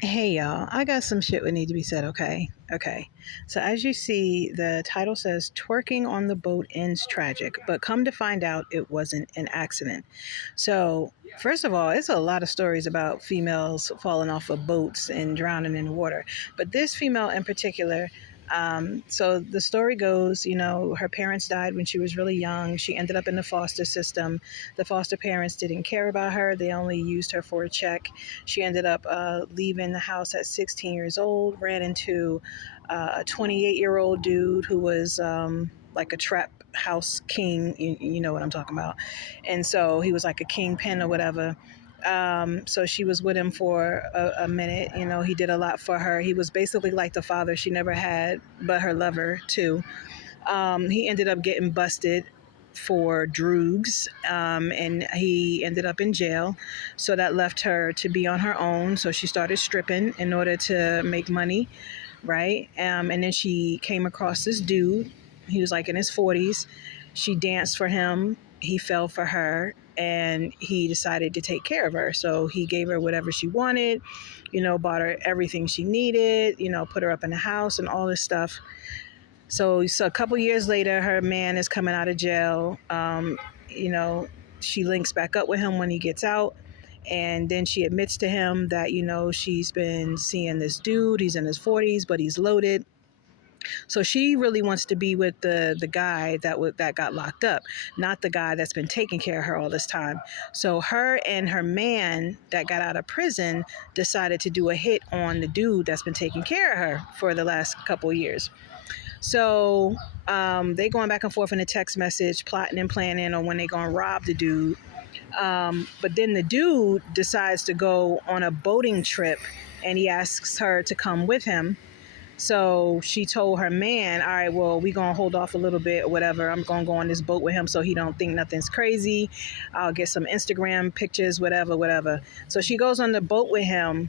Hey y'all, I got some shit that need to be said, okay? Okay. So as you see, the title says twerking on the boat ends tragic, but come to find out it wasn't an accident. So, first of all, it's a lot of stories about females falling off of boats and drowning in the water. But this female in particular, so the story goes, her parents died when she was really young. She ended up in the foster system. The foster parents didn't care about her. They only used her for a check. She ended up leaving the house at 16 years old, ran into a 28-year-old dude who was like a trap house king. You know what I'm talking about. And so he was like a kingpin or whatever. So she was with him for a minute. He did a lot for her. He was basically like the father she never had, but her lover too. He ended up getting busted for drugs, and he ended up in jail. So that left her to be on her own. So she started stripping in order to make money, right? And then she came across this dude. He was like in his 40s. She danced for him. He fell for her, and he decided to take care of her. So he gave her whatever she wanted, bought her everything she needed, put her up in the house and all this stuff. So a couple years later, her man is coming out of jail. She links back up with him when he gets out. And then she admits to him that, she's been seeing this dude. He's in his 40s, but he's loaded. So she really wants to be with the guy that got locked up, not the guy that's been taking care of her all this time. So her and her man that got out of prison decided to do a hit on the dude that's been taking care of her for the last couple of years. So they going back and forth in a text message, plotting and planning on when they going to rob the dude. But then the dude decides to go on a boating trip, and he asks her to come with him. So she told her man, all right, well, we going to hold off a little bit or whatever. I'm going to go on this boat with him so he don't think nothing's crazy. I'll get some Instagram pictures, whatever. So she goes on the boat with him.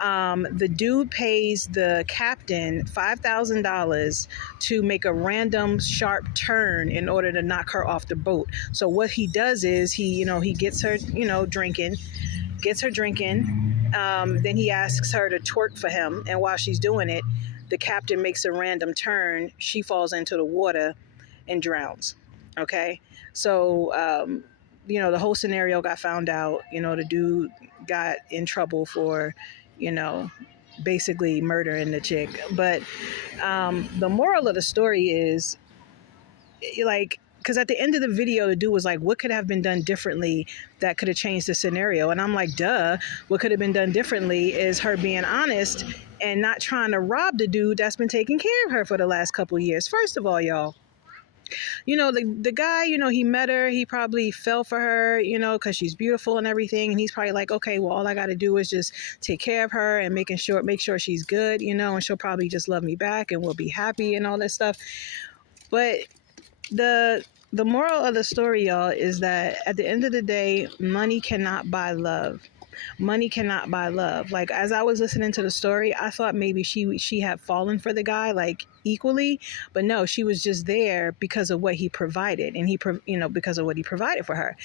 The dude pays the captain $5,000 to make a random sharp turn in order to knock her off the boat. So what he does is he gets her, drinking. Then he asks her to twerk for him. And while she's doing it, the captain makes a random turn. She falls into the water and drowns. Okay. So, the whole scenario got found out. The dude got in trouble for, basically murdering the chick. But the moral of the story is, because at the end of the video, the dude was like, what could have been done differently that could have changed the scenario? And I'm like, duh, what could have been done differently is her being honest and not trying to rob the dude that's been taking care of her for the last couple of years. First of all, y'all, the guy, he met her, he probably fell for her, because she's beautiful and everything. And he's probably like, okay, well, all I got to do is just take care of her and make sure she's good, and she'll probably just love me back and we'll be happy and all that stuff. But the moral of the story, y'all, is that at the end of the day, money cannot buy love. Money cannot buy love. Like, as I was listening to the story, I thought maybe she had fallen for the guy like equally, but no, she was just there because of what he provided, and because of what he provided for her.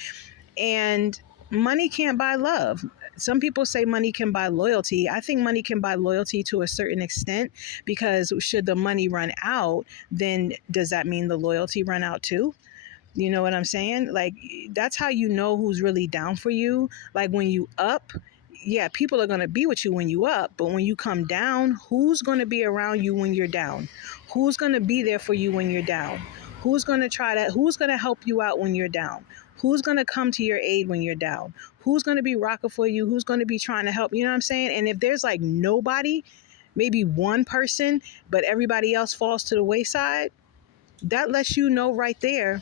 And money can't buy love. Some people say money can buy loyalty. I think money can buy loyalty to a certain extent, because should the money run out, then does that mean the loyalty run out too? You know what I'm saying? Like, that's how you know who's really down for you. Like, when you up, yeah, people are going to be with you when you up, but when you come down, who's going to be around you when you're down? Who's going to be there for you when you're down? Who's going to help you out when you're down? Who's going to come to your aid when you're down? Who's going to be rocking for you? Who's going to be trying to help? You know what I'm saying? And if there's like nobody, maybe one person, but everybody else falls to the wayside, that lets you know right there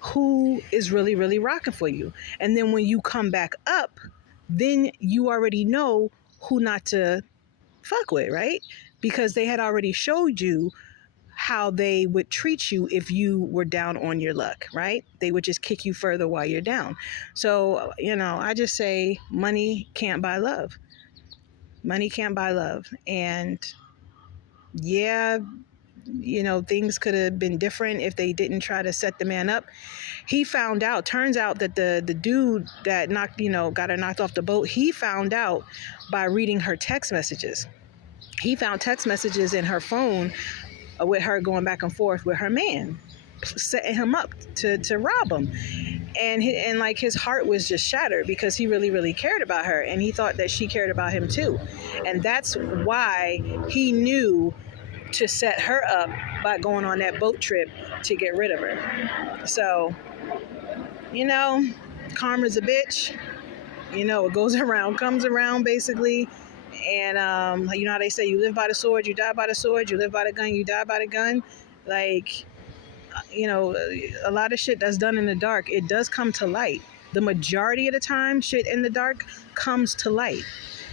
who is really, really rocking for you. And then when you come back up, then you already know who not to fuck with, right? Because they had already showed you how they would treat you if you were down on your luck, right? They would just kick you further while you're down. So, I just say money can't buy love. Money can't buy love. And yeah, things could have been different if they didn't try to set the man up. He found out, turns out that the dude that got her knocked off the boat, he found out by reading her text messages. He found text messages in her phone with her going back and forth with her man, setting him up to rob him. And like his heart was just shattered because he really, really cared about her, and he thought that she cared about him too. And that's why he knew to set her up by going on that boat trip to get rid of her. So, karma's a bitch. It goes around, comes around, basically. And how they say, you live by the sword, you die by the sword, you live by the gun, you die by the gun. Like, a lot of shit that's done in the dark, it does come to light. The majority of the time, shit in the dark comes to light.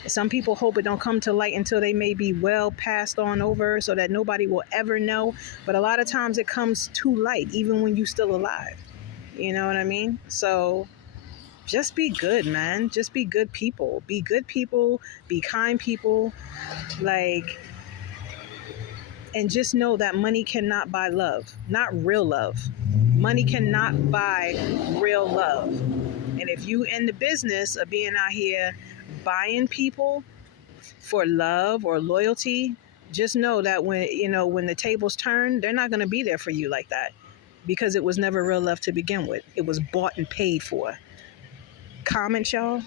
Some people hope it don't come to light until they may be well passed on over so that nobody will ever know. But a lot of times it comes to light, even when you're still alive. You know what I mean? So just be good, man. Just be good people. Be good people. Be kind people. And just know that money cannot buy love. Not real love. Money cannot buy real love. And if you in the business of being out here buying people for love or loyalty, just know that when the tables turn, they're not going to be there for you like that, because it was never real love to begin with. It was bought and paid for. Comment, y'all.